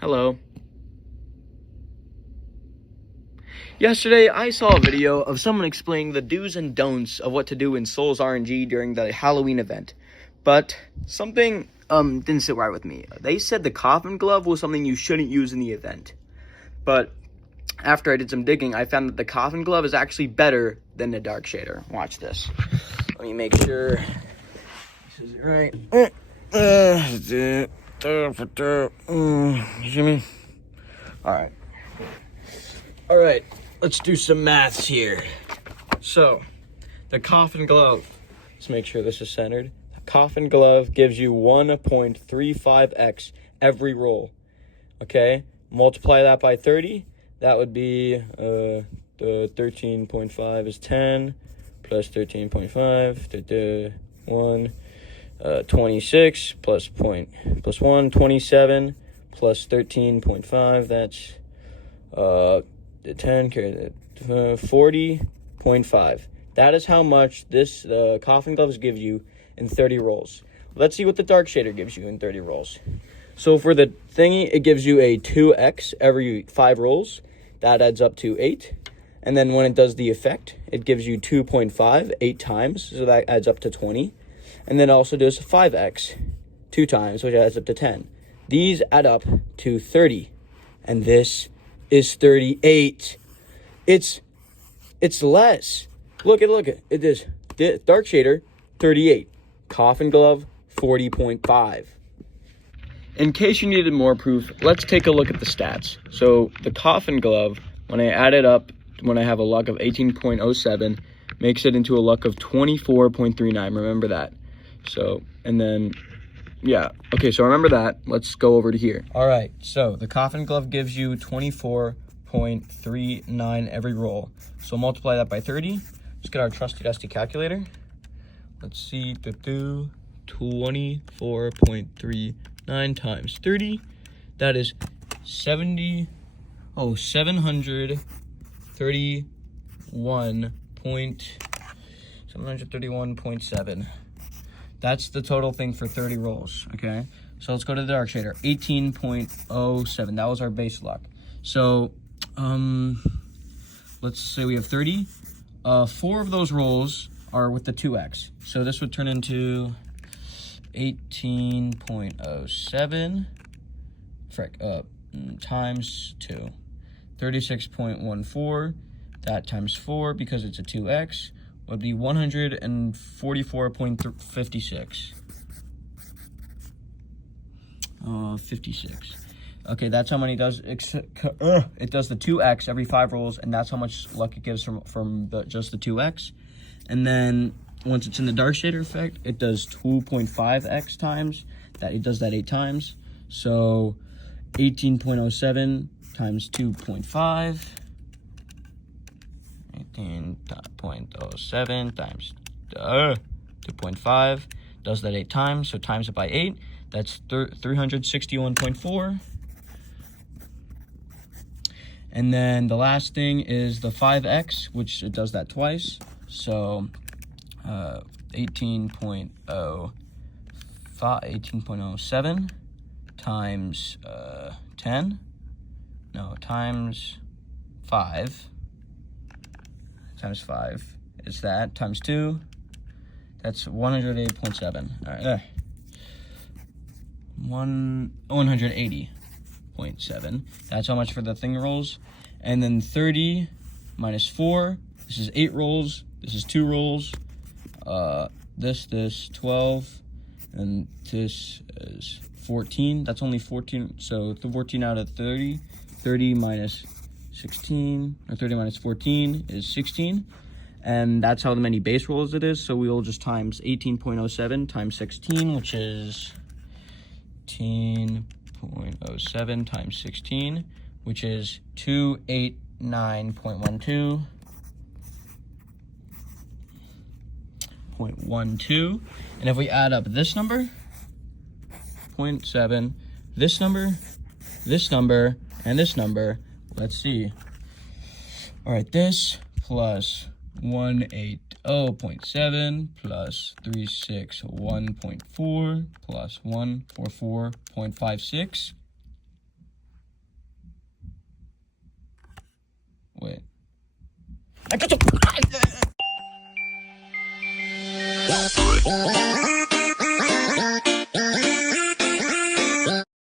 Hello. Yesterday, I saw a video of someone explaining the do's and don'ts of what to do in Souls RNG during the Halloween event. But something didn't sit right with me. They said the Coffin glove was something you shouldn't use in the event. But after I did some digging, I found that the Coffin glove is actually better than the Darkshader. Watch this. Let me make sure this is right. You see me? Alright, let's do some maths here. So, the Coffin glove, let's make sure this is centered. The Coffin glove gives you 1.35x every roll. Okay, multiply that by 30. That would be, the 13.5 is 10, plus 13.5, 26, plus 1, 27, plus 13.5, that's, 10 carry 40.5. That is how much this Coffin gloves give you in 30 rolls. Let's see what the Darkshader gives you in 30 rolls. So for the thingy, it gives you a 2x every 5 rolls. That adds up to 8. And then when it does the effect, it gives you 2.5 8 times, so that adds up to 20. And then it also does 5x 2 times, which adds up to 10. These add up to 30. And this is 38. It's less. Look at it is Darkshader 38, Coffin glove 40.5. In case you needed more proof, let's take a look at the stats. So the Coffin glove, when I add it up, when I have a luck of 18.07, makes it into a luck of 24.39. Remember that. So, and then yeah, okay, so remember that. Let's go over to here. All right, so the Coffin glove gives you 24.39 every roll. So multiply that by 30. Let's get our trusty dusty calculator. Let's see, 24.39 times 30. That is 731.7. That's the total thing for 30 rolls, okay? So let's go to the Darkshader, 18.07. That was our base luck. So, let's say we have 30. 4 of those rolls are with the 2x. So this would turn into 18.07 times 2. 36.14. That times 4, because it's a 2x, would be 144.56. 56. Okay, that's how many it does. It does the 2x every 5 rolls, and that's how much luck it gives from just the 2x. And then once it's in the Darkshader effect, it does 2.5x times. That it does that 8 times. So 18.07 times 2.5. 18.07 times 2.5 does that 8 times, so times it by 8. That's 361.4. And then the last thing is the 5x, which it does that twice. So 18.07 times 10. No, times 5. Times 5 is that, times 2, that's 108.7. All right, 180.7. That's how much for the thing rolls. And then 30 minus 4, this is 8 rolls, this is 2 rolls, this 12, and this is 14. That's only 14, so 14 out of 30. 30 minus 16, or 30 minus 14 is 16, and that's how many base rolls it is. So we will just times 18.07 times 16, which is 18.07 times 16, which is 289.12. And if we add up this number, 0.7, this number, and this number, let's see. All right, this plus 180.7 plus 361.4 plus 144.56 I got the